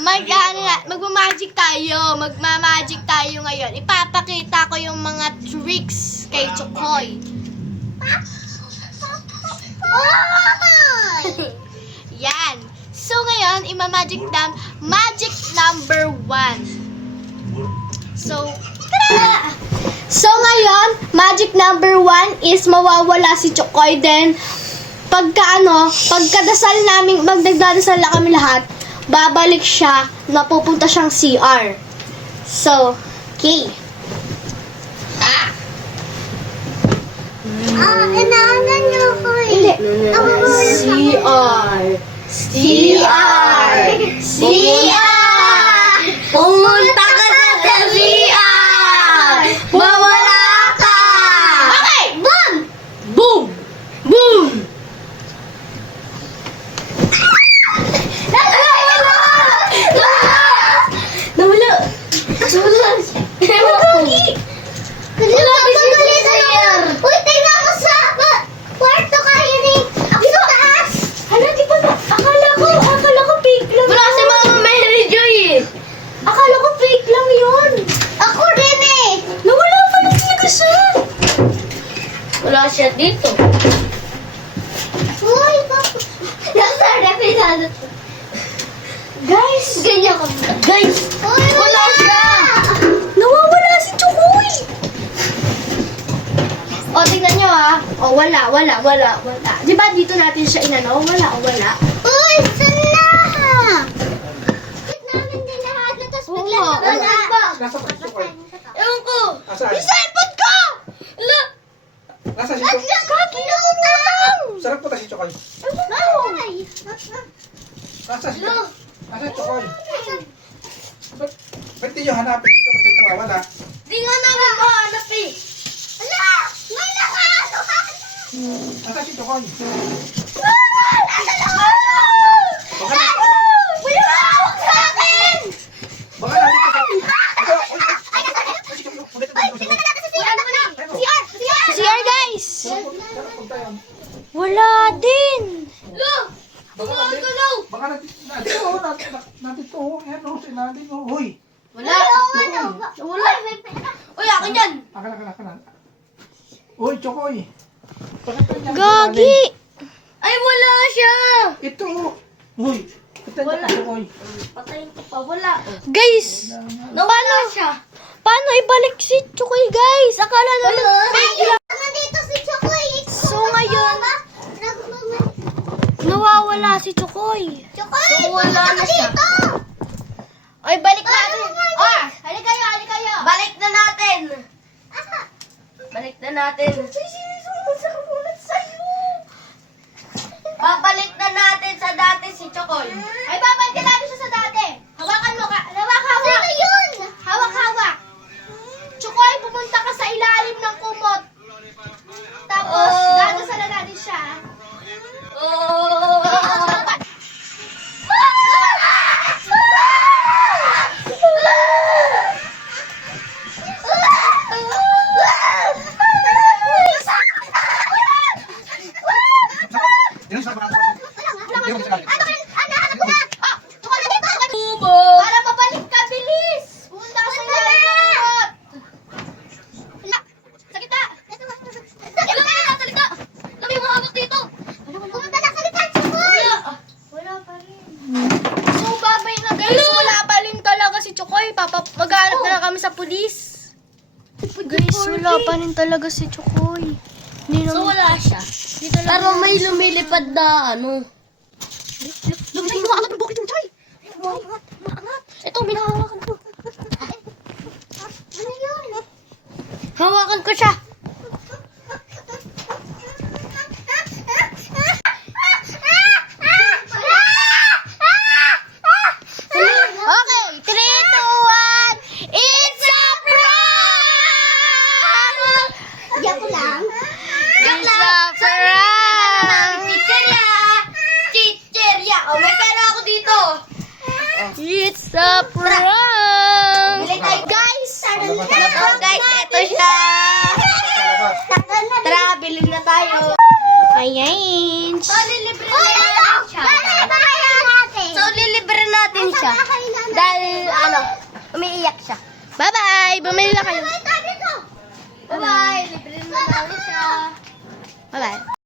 Magmamagic tayo. Magmamagic tayo ngayon. Ipapakita ko yung mga tricks kay Chokoy. Yan. So ngayon, magic number 1. So, tara! So ngayon, magic number 1 is mawawala si Chokoy. Then, pagkadasal namin, magdagdadasal na kami lahat, babalik siya, napupunta siyang CR. So, okay. Inaanan niyo ako eh. Hindi. CR. Pumunta ka sa CR! Mawala ka! Okay! Boom! Boom! Boom! Nawala! Uy, tingnan mo sa kwarto kayo ni. Ako sa taas. Hala, di ba? Akala ko fake lang. Wala si Mama Mary Joy eh. Akala ko fake lang yun. Ako rin eh. Nawala pa na talaga siya. Wala siya dito. Uy, nasa refinado. Guys! Ganyan ka. Guys! Uy, Wala siya! Nawawala si Chokoy! O, tingnan nyo ah. O, wala. Di ba dito natin siya inano? Wala. Uy, sana! Bakit namin din lahat na tapos Oo bigla nga. nawala? Nasa si Chokoy? Ewan ko! Asaan? Yung cellphone ko! Ala! Nasa si Chokoy? Kakilutang! Sarap po si Chokoy. Ay! Nasa si Chokoy? Nasa si Chokoy? Ba't di nyo hanapin dito? Ba't nawawala? Di nga namin mahanap eh. Ala! May nakaano ka! Nasa si Chokoy? Nasa loob! Baka na... May hawak sa akin! Baka nandito sa... Ito! Ulit na dito sa... CR na lang! CR! CR guys! Sarap punta yan. Wala din! Lo! Baka nandito, nandito, ayan o, sinabi mo. Uy! Wala! Wala! Uy, akin yan! Akan. Uy, Chokoy! Gagi! Ay, wala siya! Ito! Uy! Ito Wala. na Chokoy! Patayin ko pa, wala. Guys! Paano siya? Paano ibalik si Chokoy, guys? Akala naman... Nandito si Chokoy! So, ngayon, nawawala si Chokoy. Chokoy! So, wala na siya. Dito! Ay, balik natin! Ah! Halika kayo! Balik na natin! Balik na natin. Babalik na natin sa dati si Chokoy. Ay, babalik na natin siya sa dati. Hawakan mo ka. Hawak. Sino yun? Hawak. Chokoy, pumunta ka sa ilalim ng kumot. Tapos, dadasal na natin siya. Yan, sarap na. Hindi mo sinabi. Para mabalik ka, bilis! Pumunta ka sa ilalim ng kumot. Sa gitna! Sa gitna! Lami yung hawak dito! Pumunta na sa likod, Chokoy! Wala pa rin. So, babay na guys. Wala pa rin talaga si Chokoy. Maghanap na lang kami sa pulis. Guys, wala pa rin talaga si Chokoy. So, wala siya. Pero may lumilipad na ano. Lumilipad mo angat ng bukid yung Choy. Maangat. Ito, minahawakan ko. Ano yun? Hawakan ko siya. Okay, 3, 2, 1. It's a prank! Yak lang. It's a prank! Chicheria! Oh, may pera ako dito. It's a prank! Bili tayo, guys. Ito guys, ito siya. Tara, bilhin na tayo. Ayan. Lilibre na natin siya. Lilibre natin. So, lilibre natin din siya. Dahil, umiiyak siya. Bye-bye! Bumili na kayo. Bye-bye! Libre naman namin siya. Bye-bye.